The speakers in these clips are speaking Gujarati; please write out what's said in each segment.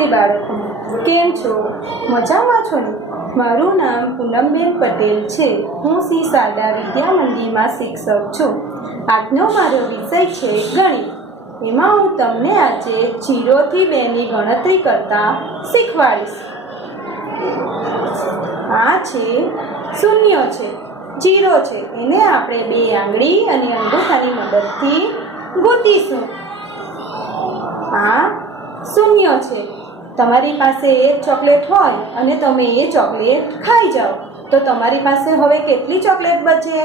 નમસ્તે બાળકો. કેમ છો? મજામાં છો ને? મારું નામ પૂનમબેન પટેલ છે. હું શ્રી શારદા વિદ્યા મંદિરમાં શિક્ષક છું. આજનો મારો વિષય છે ગણિત. એમાં હું તમને આજે જીરોથી બેની ગણતરી કરતા શીખવાડીશ. આ છે શૂન્ય છે. જીરો છે. એને આપણે બે આંગળી અને અંગૂઠાની મદદથી ગોતીશું. આ શૂન્ય છે. તમારી પાસે એક ચોકલેટ હોય અને તમે એ ચોકલેટ ખાઈ જાઓ, તો તમારી પાસે હવે કેટલી ચોકલેટ બચે?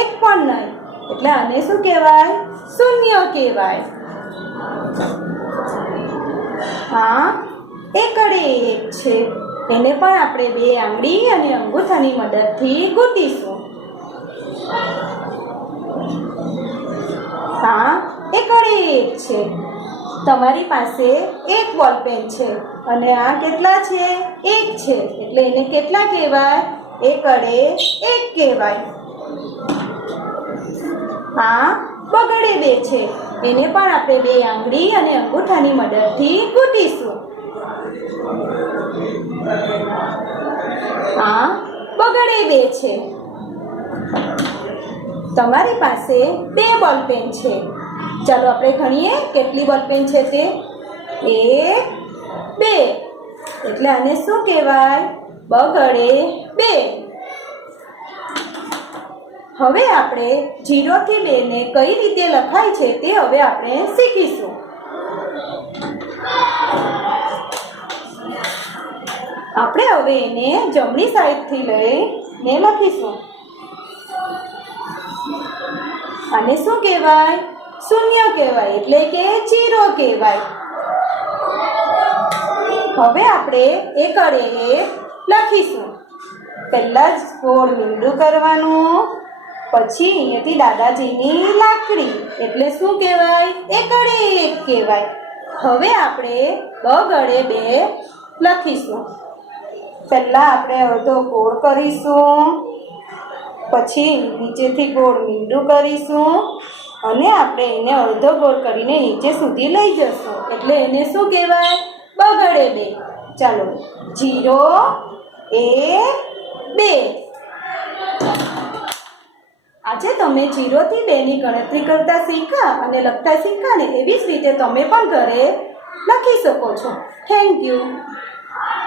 એક પણ નહીં. એટલે આને શું કહેવાય? શૂન્ય કહેવાય. હા, એકડે એક છે. એને પણ આપણે બે આંગળી અને અંગૂઠાની મદદથી ગૂંટીશું હા, એકડે એક છે. તમારી પાસે એક બોલપેન છે અને આ કેટલા છે? એક છે. એટલે એને કેટલા કહેવાય? એકડે એક કહેવાય. આ બગડે બે છે. એને પણ આપણે બે આંગળી અને અંગૂઠાની મદદથી ગૂંટીશું આ બગડે બે છે. તમારી પાસે બે બોલપેન છે. ચાલો આપણે ગણીએ. કેટલી બોલપેન છે તે? એક, બે. એટલે આને શું કહેવાય? બગડે બે. હવે આપણે જીરોથી બેને કઈ રીતે લખાય છે તે હવે આપણે શીખીશું. આપણે હવે એને જમણી સાઈડથી લઈને લખીશું. આને શું કહેવાય? શૂન્ય કહેવાય, એટલે કે જીરો કહેવાય. હવે આપણે એક અડે એક લખીશું. પહેલાં જ ગોળ મીંડું કરવાનું. પછી અહીંયાથી દાદાજીની લાકડી, એટલે શું કહેવાય? એકડે એક કહેવાય. હવે આપણે બગડે બે લખીશું. પહેલાં આપણે અડધો ગોળ કરીશું. પછી નીચેથી ગોળ મીંડું કરીશું. અને આપણે એને અડધો ગોળ કરીને નીચે સુધી લઈ જશું. એટલે એને શું કહેવાય? બગડે બે. ચાલો. જીરો, એક, બે. આજે તમે જીરોથી બેની ગણતરી કરતા શીખ્યા અને લખતા શીખા ને એવી જ રીતે તમે પણ ઘરે લખી શકો છો. Thank you